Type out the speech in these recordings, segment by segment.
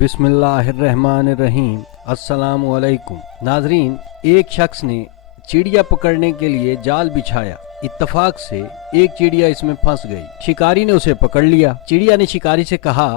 बिस्मिल्लाहिर्रहमानिर्रहीम। अस्सलाम वालेकुम। नाजरीन, एक शख्स ने चिड़िया पकड़ने के लिए जाल बिछाया। इत्तफाक से एक चिड़िया इसमें फंस गई। शिकारी ने उसे पकड़ लिया। चिड़िया ने शिकारी से कहा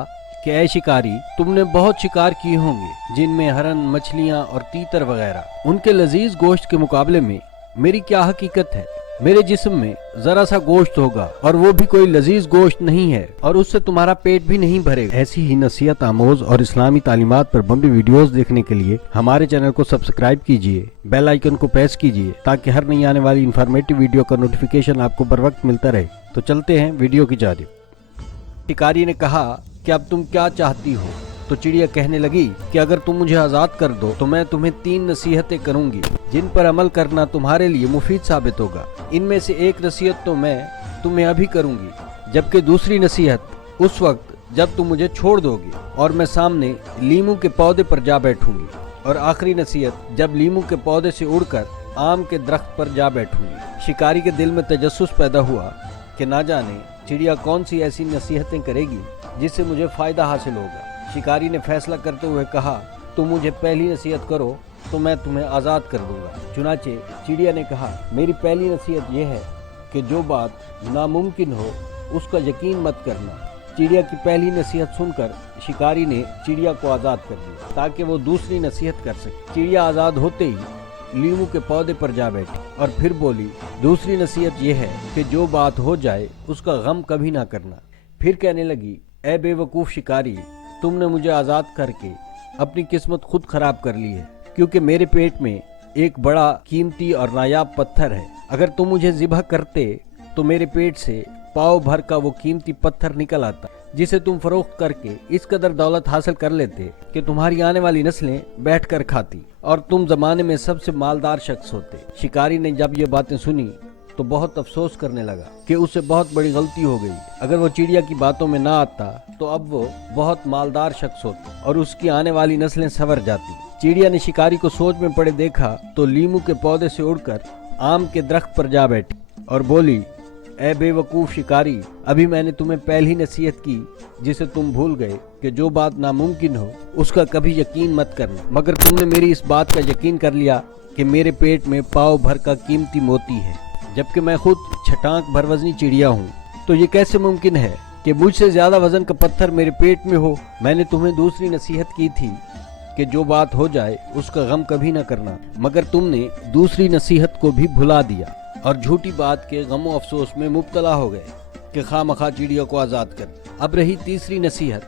कि ऐ शिकारी, तुमने बहुत शिकार किए होंगे, जिनमें हरन, मछलियाँ और तीतर वगैरह। उनके लजीज गोश्त के मुकाबले में मेरी क्या हकीकत है? मेरे जिस्म में जरा सा गोश्त होगा और वो भी कोई लजीज गोश्त नहीं है, और उससे तुम्हारा पेट भी नहीं भरेगा। ऐसी ही नसीहत आमोज और इस्लामी तालीमात पर बम्बी वीडियोस देखने के लिए हमारे चैनल को सब्सक्राइब कीजिए, बेल आइकन को प्रेस कीजिए, ताकि हर नई आने वाली इन्फॉर्मेटिव वीडियो का नोटिफिकेशन आपको बर वक्त मिलता रहे। तो चलते हैं वीडियो की जानिब। शिकारी ने कहा कि अब तुम क्या चाहती हो? तो चिड़िया कहने लगी कि अगर तुम मुझे आज़ाद कर दो तो मैं तुम्हें 3 नसीहतें करूंगी, जिन पर अमल करना तुम्हारे लिए मुफीद साबित होगा। इनमें से एक नसीहत तो मैं तुम्हें अभी करूंगी, जबकि दूसरी नसीहत उस वक्त जब तुम मुझे छोड़ दोगी और मैं सामने लीमू के पौधे पर जा बैठूंगी, और आखिरी नसीहत जब लीमू के पौधे से उड़कर आम के दरख्त पर जा बैठूंगी। शिकारी के दिल में तजस्सुस पैदा हुआ कि ना जाने चिड़िया कौन सी ऐसी नसीहतें करेगी जिससे मुझे फायदा हासिल होगा। शिकारी ने फैसला करते हुए कहा, तुम मुझे पहली नसीहत करो तो मैं तुम्हें आज़ाद कर दूंगा। चुनाचे चिड़िया ने कहा, मेरी पहली नसीहत यह है कि जो बात नामुमकिन हो उसका यकीन मत करना। चिड़िया की पहली नसीहत सुनकर शिकारी ने चिड़िया को आज़ाद कर दिया ताकि वो दूसरी नसीहत कर सके। चिड़िया आज़ाद होते ही लीमू के पौधे पर जा बैठी और फिर बोली, दूसरी नसीहत यह है कि जो बात हो जाए उसका गम कभी ना करना। फिर कहने लगी, ए बेवकूफ़ शिकारी, तुमने मुझे आज़ाद करके अपनी किस्मत खुद खराब कर ली है, क्योंकि मेरे पेट में एक बड़ा कीमती और नायाब पत्थर है। अगर तुम मुझे ज़िबह करते तो मेरे पेट से पाव भर का वो कीमती पत्थर निकल आता, जिसे तुम फरोख्त करके इस कदर दौलत हासिल कर लेते कि तुम्हारी आने वाली नस्लें बैठकर खाती और तुम जमाने में सबसे मालदार शख्स होते। शिकारी ने जब ये बातें सुनी तो बहुत अफसोस करने लगा कि उससे बहुत बड़ी गलती हो गई। अगर वो चिड़िया की बातों में ना आता तो अब वो बहुत मालदार शख्स होता और उसकी आने वाली नस्लें संवर जाती। चिड़िया ने शिकारी को सोच में पड़े देखा तो लीमू के पौधे से उड़कर आम के दरख्त पर जा बैठी और बोली, ए बेवकूफ़ शिकारी, अभी मैंने तुम्हें पहली नसीहत की जिसे तुम भूल गए कि जो बात नामुमकिन हो उसका कभी यकीन मत करना, मगर तुमने मेरी इस बात का यकीन कर लिया कि मेरे पेट में पाव भर का कीमती मोती है, जबकि मैं खुद छटाक भर वजनी चिड़िया हूँ। तो ये कैसे मुमकिन है कि मुझसे ज्यादा वजन का पत्थर मेरे पेट में हो? मैंने तुम्हें दूसरी नसीहत की थी कि जो बात हो जाए उसका गम कभी ना करना, मगर तुमने दूसरी नसीहत को भी भुला दिया और झूठी बात के गमो अफसोस में मुब्तला हो गए कि खामखा चिड़िया को आज़ाद कर। अब रही तीसरी नसीहत,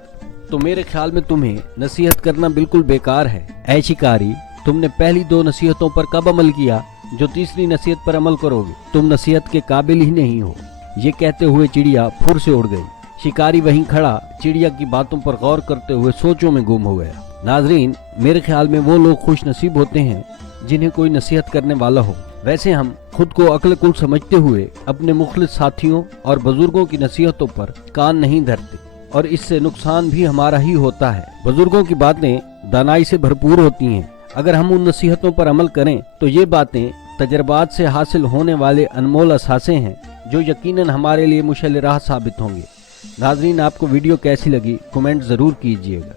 तो मेरे ख्याल में तुम्हें नसीहत करना बिल्कुल बेकार है। ऐ शिकारी, तुमने पहली 2 नसीहतों पर कब अमल किया जो तीसरी नसीहत पर अमल करोगे? तुम नसीहत के काबिल ही नहीं हो। ये कहते हुए चिड़िया फुर से उड़ गई। शिकारी वहीं खड़ा चिड़िया की बातों पर गौर करते हुए सोचों में गुम हो गया। नाजरीन, मेरे ख्याल में वो लोग खुश नसीब होते हैं जिन्हें कोई नसीहत करने वाला हो। वैसे हम खुद को अक्ल कुल समझते हुए अपने मुखलिस साथियों और बुजुर्गों की नसीहतों पर कान नहीं धरते, और इससे नुकसान भी हमारा ही होता है। बुजुर्गों की बातें दानाई से भरपूर होती हैं। अगर हम उन नसीहतों पर अमल करें तो ये बातें तजर्बात से हासिल होने वाले अनमोल असासे हैं जो यकीनन हमारे लिए मुशल राह साबित होंगे। नाजरीन, आपको वीडियो कैसी लगी कमेंट ज़रूर कीजिएगा।